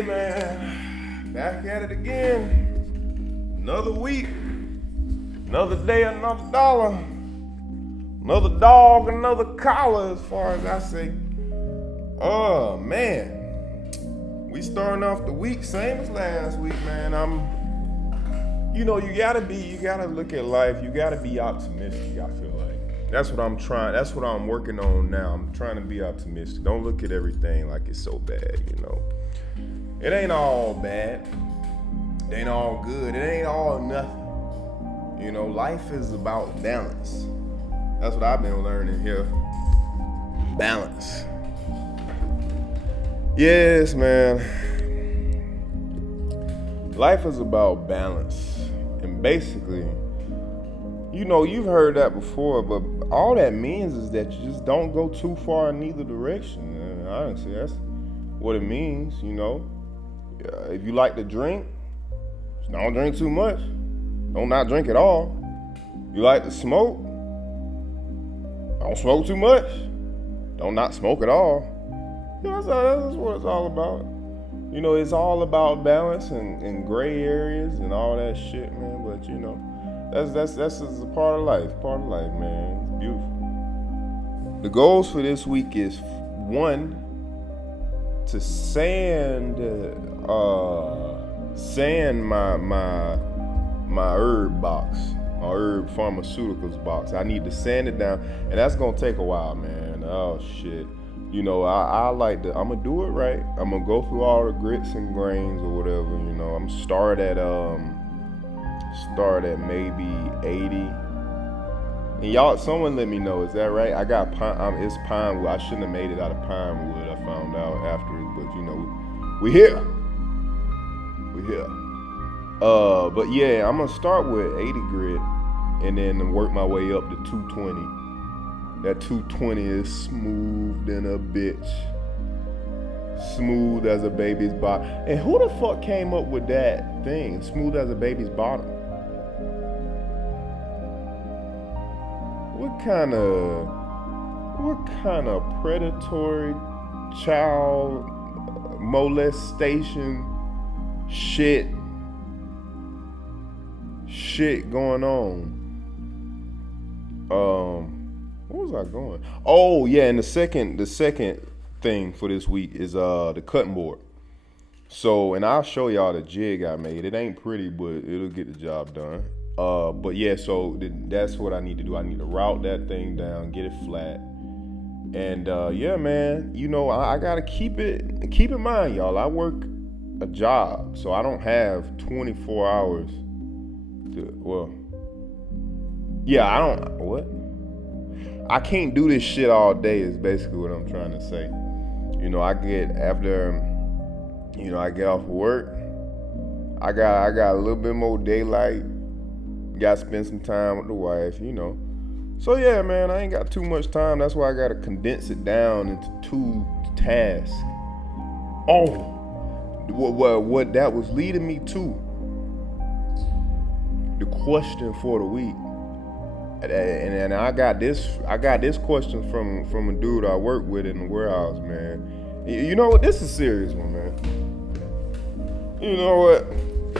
Hey man, back at it again. Another week, another day, another dollar, another dog, another collar as far as I say. Oh man, we starting off the week same as last week, man. You gotta look at life. You gotta be optimistic, I feel like. That's what I'm working on now. I'm trying to be optimistic. Don't look at everything like it's so bad, It ain't all bad. It ain't all good. It ain't all nothing. Life is about balance. That's what I've been learning here. Balance. Yes, man. Life is about balance. And basically, you've heard that before, but all that means is that you just don't go too far in either direction. And honestly, that's what it means, If you like to drink, just don't drink too much. Don't not drink at all. You like to smoke, don't smoke too much. Don't not smoke at all. That's what it's all about. It's all about balance and gray areas and all that shit, man. But that's just a part of life. Part of life, man. It's beautiful. The goals for this week is one, to sand my herb box, my herb pharmaceuticals box. I need to sand it down, and that's gonna take a while, man. Oh shit. I like to. I'm gonna do it right. I'm gonna go through all the grits and grains or whatever. I'm gonna start at maybe 80. And y'all, someone let me know, is that right? I got it's pine wood. I shouldn't have made it out of pine wood. I found out afterwards, but we here. We here. But yeah, I'm gonna start with 80 grit and then work my way up to 220. That 220 is smooth than a bitch. Smooth as a baby's bottom. And who the fuck came up with that thing? Smooth as a baby's bottom. What kind of predatory child molestation shit going on? Where was I going? Oh yeah, and the second thing for this week is the cutting board. So, and I'll show y'all the jig I made. It ain't pretty, but it'll get the job done. But yeah, so that's what I need to do. I need to route that thing down, get it flat. And yeah, man, I gotta keep in mind, y'all. I work a job, so I don't have 24 hours I can't do this shit all day is basically what I'm trying to say. I get off of work, I got a little bit more daylight, got to spend some time with the wife, So yeah, man, I ain't got too much time. That's why I got to condense it down into 2 tasks. Oh, what that was leading me to, the question for the week. And I got this question from a dude I work with in the warehouse, man. You know what? This is a serious one, man. You know what?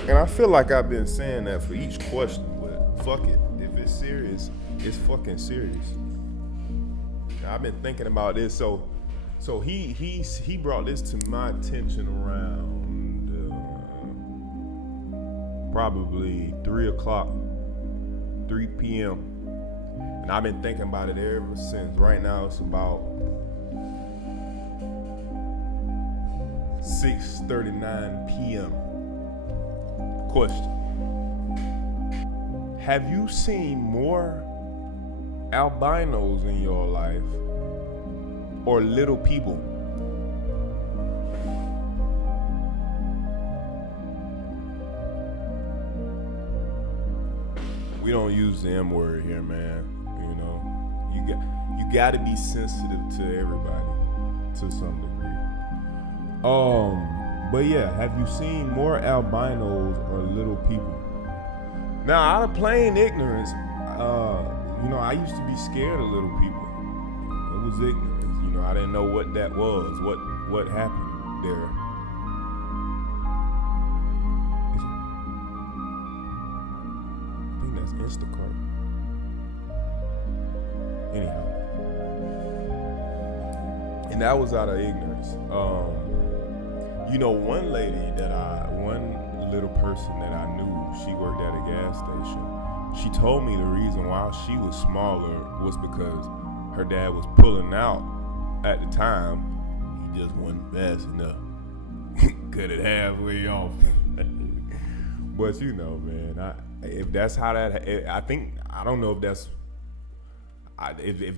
And I feel like I've been saying that for each question, but fuck it. If it's serious, it's fucking serious. I've been thinking about this. So he brought this to my attention around probably 3 p.m. And I've been thinking about it ever since. Right now it's about 6:39 p.m. Question. Have you seen more albinos in your life or little people? We don't use the M word here, man. You got to be sensitive to everybody to some degree. But yeah, have you seen more albinos or little people? Now, out of plain ignorance, I used to be scared of little people. It was ignorance. I didn't know what that was, what happened there. Anyhow. And that was out of ignorance. One little person that I knew, she worked at a gas station. She told me the reason why she was smaller was because her dad was pulling out at the time. He just wasn't fast enough. Cut it halfway off. But you know, man, if that's how that, I think, I don't know if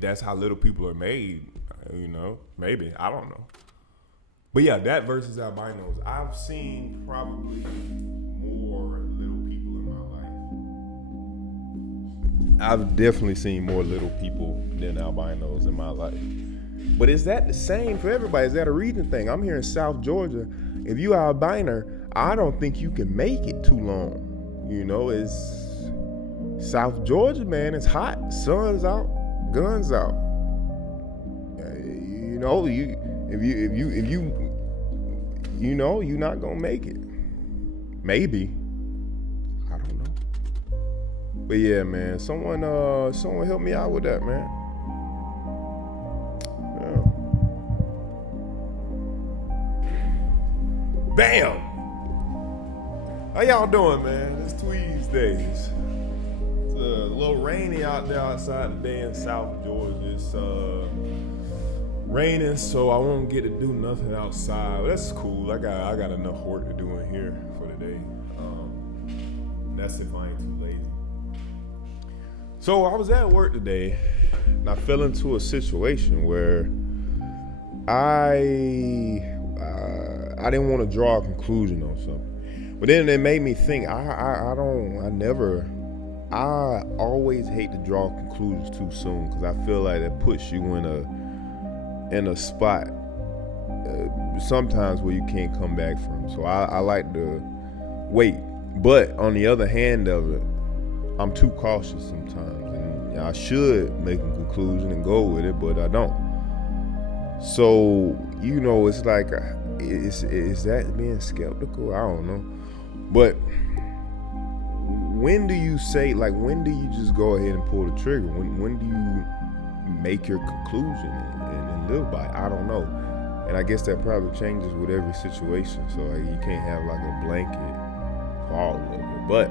that's how little people are made, you know, maybe, I don't know. But yeah, that versus albinos, I've seen probably more little people in my life. I've definitely seen more little people than albinos in my life. But is that the same for everybody? Is that a region thing? I'm here in South Georgia. If you are albino, I don't think you can make it too long. You know, it's South Georgia, man. It's hot. Sun's out, guns out. You know, if you know, you're not gonna make it. Maybe. I don't know. But yeah, man. Someone help me out with that, man. Bam! How y'all doing, man? It's Tuesdays. It's a little rainy out there outside today in South Georgia. It's raining, so I won't get to do nothing outside. But that's cool. I got enough work to do in here for today. That's if I ain't too lazy. So I was at work today, and I fell into a situation where I didn't want to draw a conclusion on something. But then it made me think, I always hate to draw conclusions too soon, because I feel like it puts you in a spot sometimes where you can't come back from. So I like to wait. But on the other hand of it, I'm too cautious sometimes, and I should make a conclusion and go with it, but I don't. So, you know, it's like, is that being skeptical? I don't know. But when do you say, like, when do you just go ahead and pull the trigger? When do you make your conclusion and live by it? I don't know. And I guess that probably changes with every situation. So like, you can't have like a blanket for all of it. But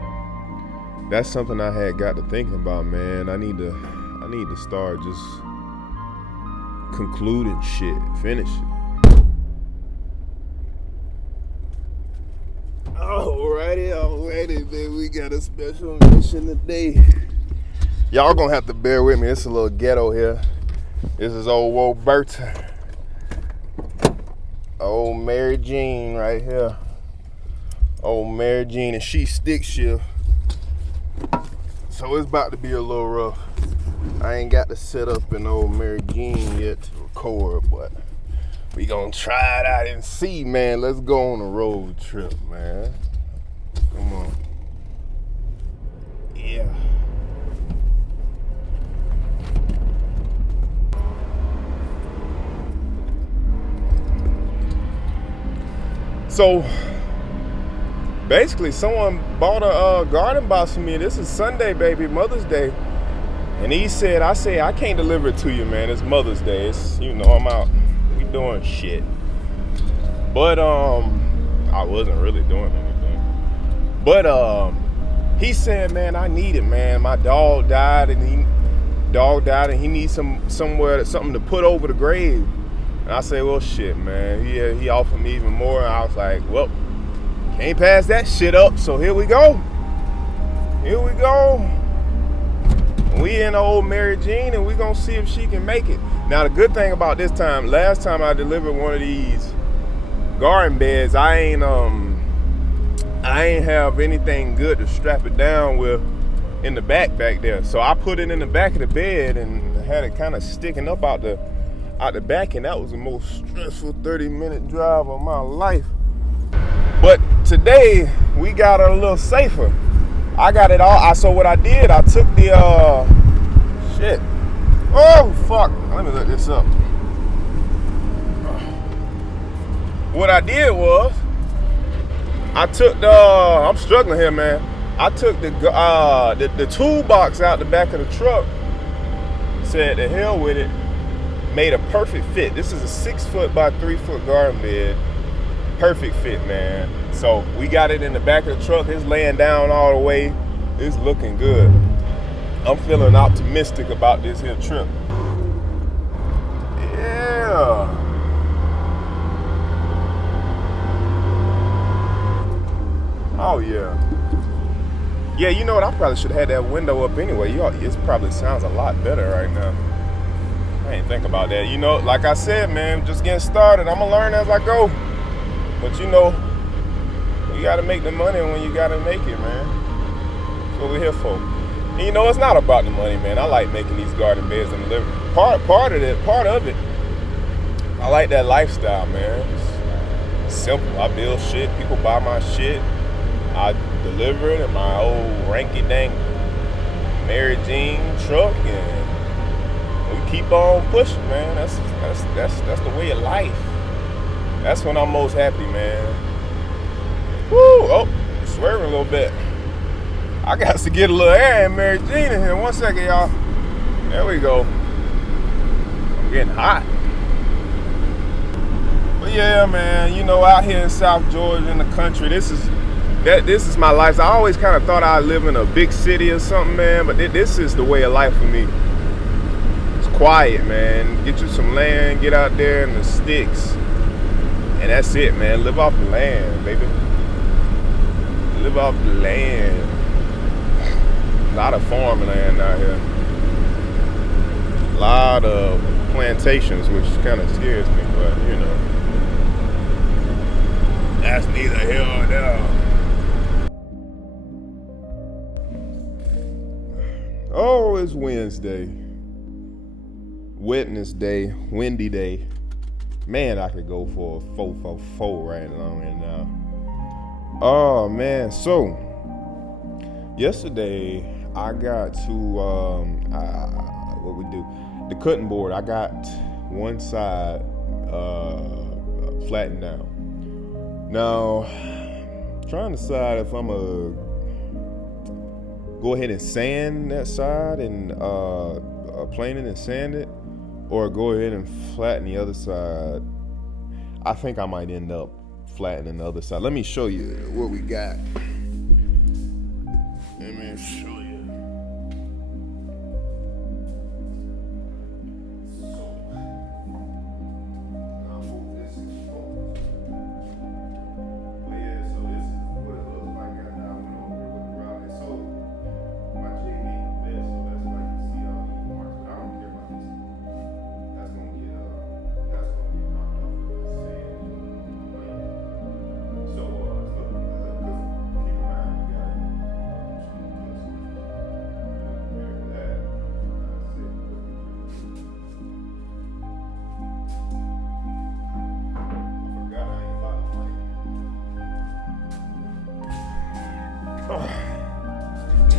that's something I had got to thinking about, man. I need to start just concluding shit, finish it. Alrighty, man. We got a special mission today. Y'all gonna have to bear with me. It's a little ghetto here. This is old Roberta. Old Mary Jean right here. Old Mary Jean, and she stick shift. So it's about to be a little rough. I ain't got to set up an old Mary Jean yet to record, but we gonna try it out and see, man. Let's go on a road trip, man. Come on. Yeah. So basically someone bought a garden box for me. This is Sunday, baby, Mother's Day. And I can't deliver it to you, man. It's Mother's Day. It's, you know, I'm out. We doing shit. But I wasn't really doing anything. But he said, man, I need it, man. My dog died and he needs something to put over the grave. And I said, well, shit, man. He offered me even more. And I was like, well, can't pass that shit up. So here we go. We in old Mary Jean, and we gonna see if she can make it. Now, the good thing about this time, last time I delivered one of these garden beds, I ain't have anything good to strap it down with in the back there. So I put it in the back of the bed and had it kind of sticking up out the back, and that was the most stressful 30-minute drive of my life. But today we got it a little safer. I got it all. So what I did, I took the shit. Oh fuck! Let me look this up. What I did was, I took I'm struggling here, man. I took the toolbox out the back of the truck, said the hell with it. Made a perfect fit. This is a 6 foot by 3 foot garden bed. Perfect fit, man. So we got it in the back of the truck. It's laying down all the way. It's looking good. I'm feeling optimistic about this here trip. Yeah. Oh yeah. Yeah, you know what? I probably should have had that window up anyway. It probably sounds a lot better right now. I ain't think about that. You know, like I said, man, just getting started. I'm gonna learn as I go. But you know, you gotta make the money when you gotta make it, man. That's what we're here for. And you know, it's not about the money, man. I like making these garden beds and living. Part of it. I like that lifestyle, man. It's simple. I build shit. People buy my shit. I deliver it in my old ranky-dank Mary Jean truck, and we keep on pushing, man. That's the way of life. That's when I'm most happy, man. Woo! Oh, swerving a little bit. I got to get a little air in Mary Jean in here. 1 second, y'all. There we go. I'm getting hot. But yeah, man, you know, out here in South Georgia in the country, this is my life. I always kind of thought I'd live in a big city or something, man, but this is the way of life for me. It's quiet, man. Get you some land, get out there in the sticks, and that's it, man. Live off the land, baby. Live off the land. A lot of farmland out here. A lot of plantations, which kind of scares me, but you know, that's neither here nor there. Oh, it's Wednesday. Wednesday, windy day. Man, I could go for a 444 right along here now. Oh, man. So, yesterday, I got to, the cutting board. I got one side flattened down. Now, trying to decide if I'm a go ahead and sand that side and plane it and sand it, or go ahead and flatten the other side. I think I might end up flattening the other side. Let me show you what we got. Let me show you.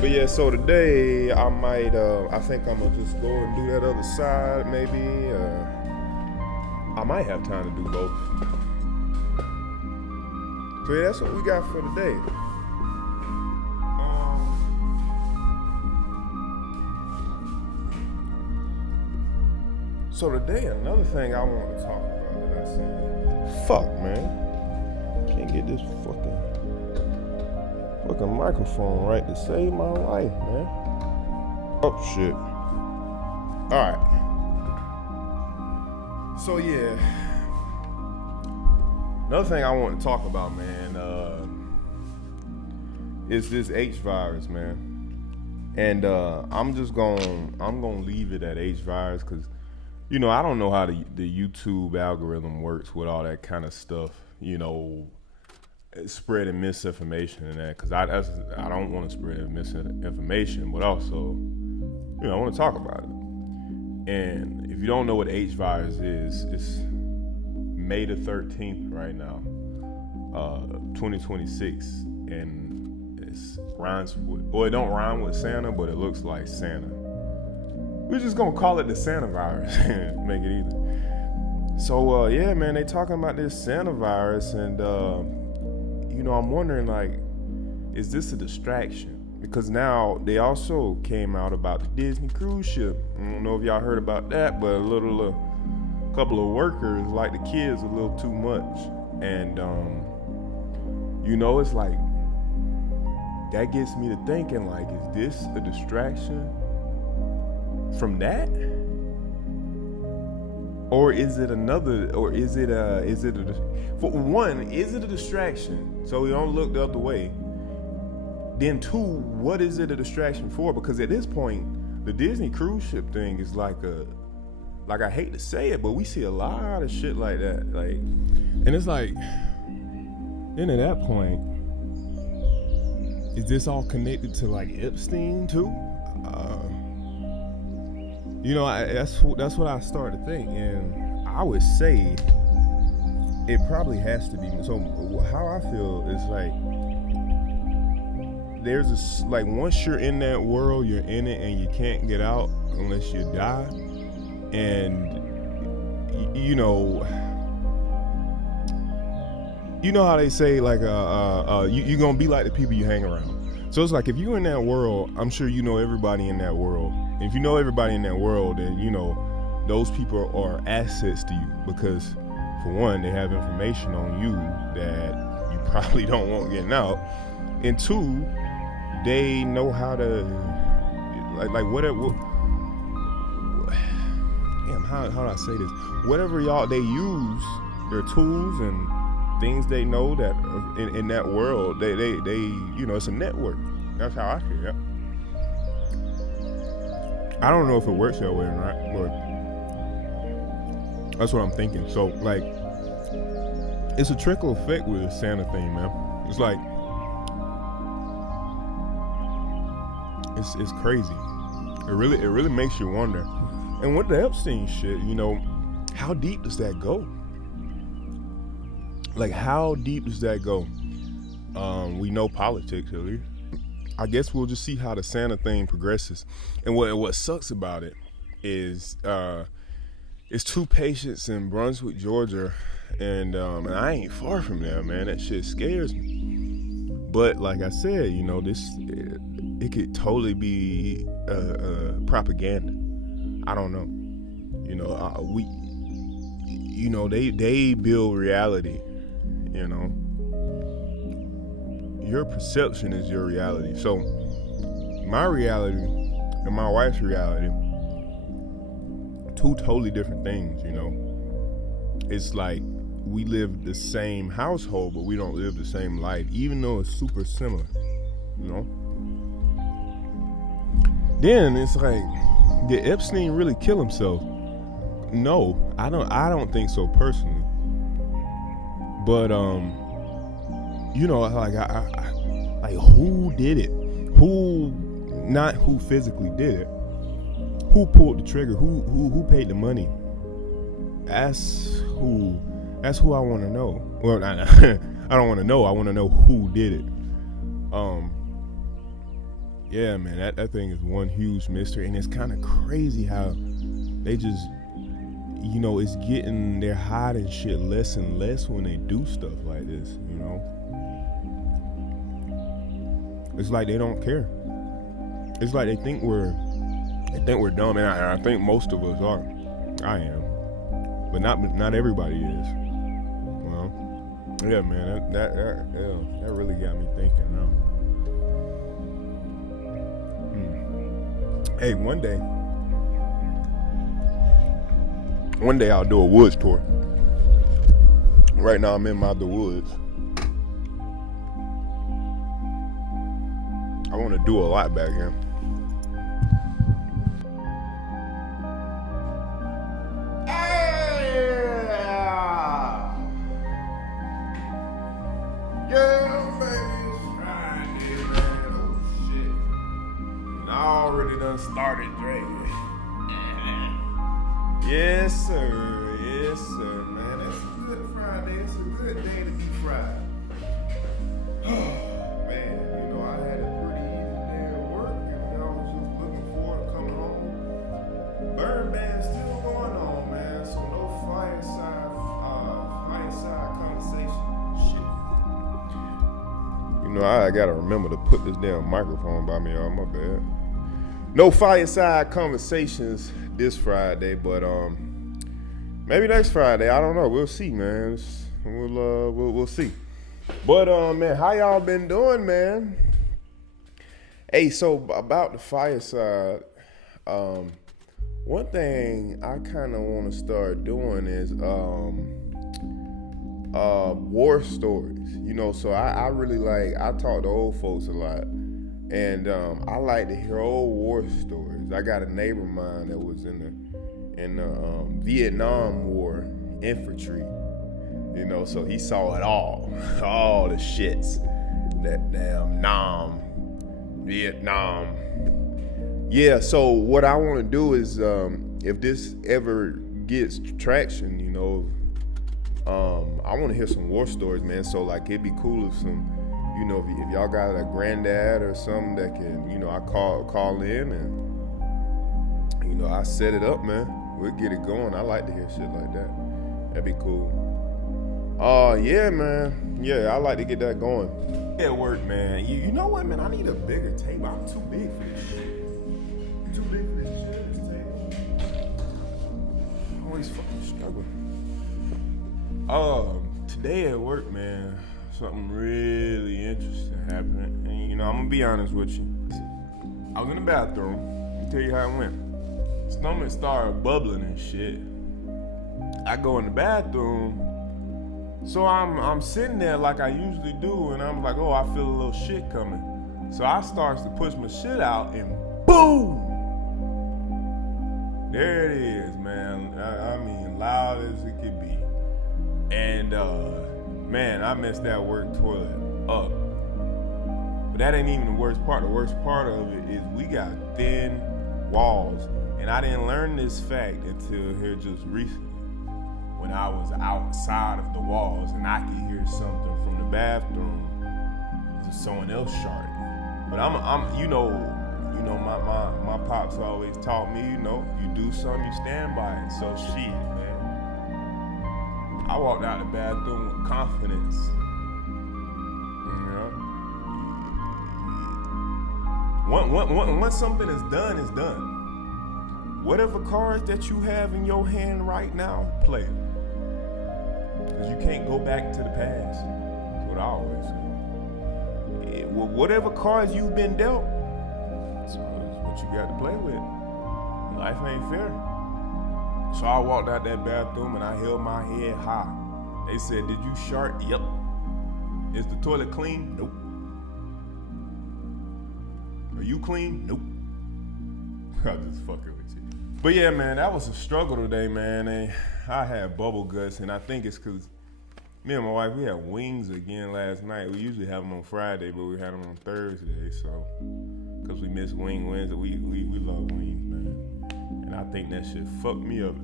But yeah, so today I might, I think I'm gonna just go and do that other side, maybe. I might have time to do both. So yeah, that's what we got for today. So today, another thing I want to talk about that I seen. Fuck, man. Can't get this fucking microphone right to save my life, man. Oh shit. Alright. So yeah. Another thing I want to talk about, man, is this H virus, man. And I'm gonna leave it at H virus because, you know, I don't know how the YouTube algorithm works with all that kind of stuff, you know, spreading misinformation and that, because I don't want to spread misinformation, but also, you know, I want to talk about it. And if you don't know what H virus is, it's May the 13th right now, 2026, and it rhymes with, well, it don't rhyme with Santa, but it looks like Santa. We're just gonna call it the Santa virus and make it easy. So yeah, man, they talking about this Santa virus, and you know, I'm wondering, like, is this a distraction? because now they also came out about the Disney cruise ship. I don't know if y'all heard about that, but a couple of workers like the kids a little too much, and it's like that gets me to thinking, like, is this a distraction from that? Or is it for one, is it a distraction so we don't look the other way? Then two, what is it a distraction for? Because at this point, the Disney cruise ship thing is like I hate to say it, but we see a lot of shit like that. Like, and it's like, then at that point, is this all connected to like Epstein too? That's what I started to think, and I would say it probably has to be. So how I feel is like, once you're in that world, you're in it, and you can't get out unless you die. And you know how they say, like, you're gonna be like the people you hang around. So it's like, if you're in that world, I'm sure you know everybody in that world. And if you know everybody in that world, then those people are assets to you, because for one, they have information on you that you probably don't want getting out, and two, they know how to how do I say this? Whatever they use, their tools and things they know that in that world, they it's a network. That's how I feel. Yeah. I don't know if it works that way or not, but that's what I'm thinking. So, like, it's a trickle effect with the Santa thing, man. It's like, it's crazy. It really makes you wonder. And with the Epstein shit, how deep does that go? Like, how deep does that go? We know politics, at least. I guess we'll just see how the Santa thing progresses. And what sucks about it is it's two patients in Brunswick, Georgia, and I ain't far from there, man. That shit scares me. But like I said, it could totally be propaganda. I don't know. They build reality. Your perception is your reality. So my reality and my wife's reality, two totally different things. It's like we live the same household, but we don't live the same life, even though it's super similar. Then it's like, did Epstein really kill himself? No, I don't think so personally. But like who did it? Not who physically did it. Who pulled the trigger? Who paid the money? That's who I want to know. Well, I don't want to know. I want to know who did it. Yeah, man, that thing is one huge mystery, and it's kind of crazy how they just, it's getting, they're hiding shit less and less when they do stuff like this. It's like they don't care. It's like they think we're dumb, and I think most of us are. I am, but not everybody is. Well, yeah, man, that really got me thinking now. Hey, one day I'll do a woods tour. Right now I'm in the woods. I want to do a lot back here. Started drinking. Yes, sir, man. It's a good Friday. It's a good day to be fried. Man, I had a pretty easy day at work, and I was just looking forward to coming home. Burn Man's still going on, man. So no fireside conversation. Shit. I gotta remember to put this damn microphone by me, my bad. No fireside conversations this Friday, but maybe next Friday. I don't know. We'll see, man. We'll see. But man, how y'all been doing, man? Hey, so about the fireside, one thing I kind of want to start doing is war stories. So I really I talk to old folks a lot, and I like to hear old war stories. I got a neighbor of mine that was in the Vietnam War infantry. So he saw it all the shits, that damn Vietnam. Yeah, so what I want to do is, if this ever gets traction, I want to hear some war stories, man. So it'd be cool if some, if y'all got a granddad or something that can, I call in and, I set it up, man. We'll get it going. I like to hear shit like that. That'd be cool. Yeah, man. Yeah, I like to get that going. Yeah, work, man. You know what, man? I need a bigger table. I'm too big for this shit. Too big for this shit, this table. Always fucking struggling. Today at work, man, something really interesting happened. And, I'm gonna be honest with you. I was in the bathroom. Let me tell you how it went. Stomach started bubbling and shit. I go in the bathroom. So I'm sitting there like I usually do, and I'm like, oh, I feel a little shit coming. So I starts to push my shit out, and boom! There it is, man. I mean, loud as it could be. And, man, I messed that work toilet up. But that ain't even the worst part. The worst part of it is we got thin walls. And I didn't learn this fact until here just recently, when I was outside of the walls and I could hear something from the bathroom to someone else sharding. But I'm my pops always taught me, you do something, you stand by it. So shit, man. I walked out the bathroom with confidence. Once something is done, it's done. Whatever cards that you have in your hand right now, play it. Because you can't go back to the past. That's what I always say. Whatever cards you've been dealt, that's what you got to play with. Life ain't fair. So I walked out that bathroom and I held my head high. They said, did you shart? Yep. Is the toilet clean? Nope. Are you clean? Nope. I'm just fucking with you. But yeah, man, that was a struggle today, man. I had bubble guts, and I think it's because me and my wife, we had wings again last night. We usually have them on Friday, but we had them on Thursday. So, because we missed Wing Wednesday, we love wings, man. And I think that shit fucked me up.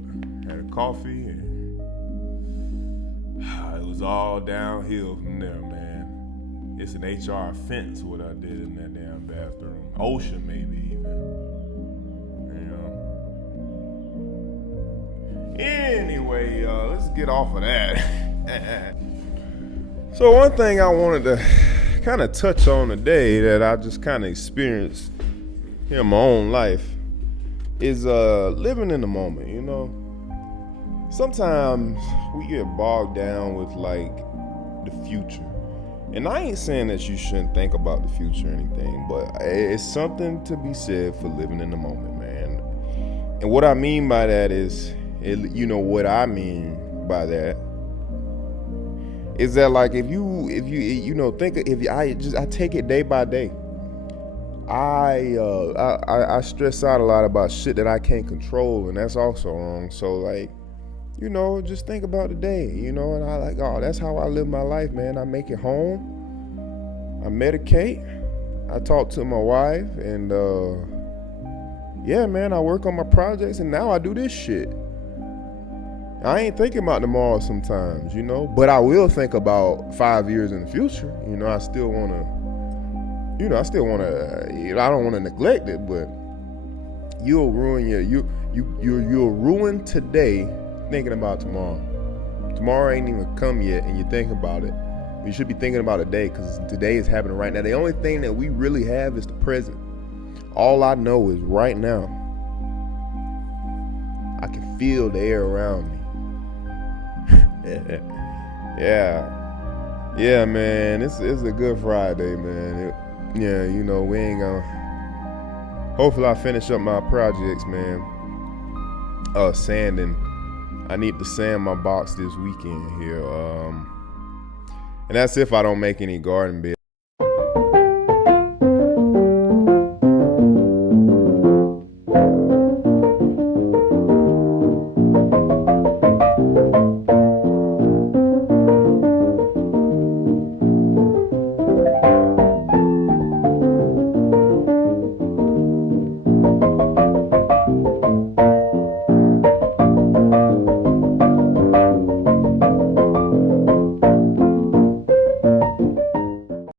Had a coffee, and it was all downhill from there, man. It's an HR offense what I did in that damn bathroom. Ocean, maybe even. Anyway, let's get off of that. So one thing I wanted to kind of touch on today that I just kind of experienced in my own life is living in the moment, Sometimes we get bogged down with the future. And I ain't saying that you shouldn't think about the future or anything, but it's something to be said for living in the moment, man. And what I mean by that is, what I mean by that is that if you think I take it day by day. I stress out a lot about shit that I can't control, and that's also wrong. So just think about the day, and I that's how I live my life, man. I make it home, I medicate, I talk to my wife, and yeah, man, I work on my projects, and now I do this shit. I ain't thinking about tomorrow sometimes, but I will think about 5 years in the future. I still want to, I don't want to neglect it, but you'll ruin you'll ruin today thinking about tomorrow. Tomorrow ain't even come yet, and you think about it. You should be thinking about today, because today is happening right now. The only thing that we really have is the present. All I know is right now, I can feel the air around me. Yeah, man. It's a good Friday, man. We ain't gonna. Hopefully, I finish up my projects, man. Sanding. I need to sand my box this weekend here. And that's if I don't make any garden beds.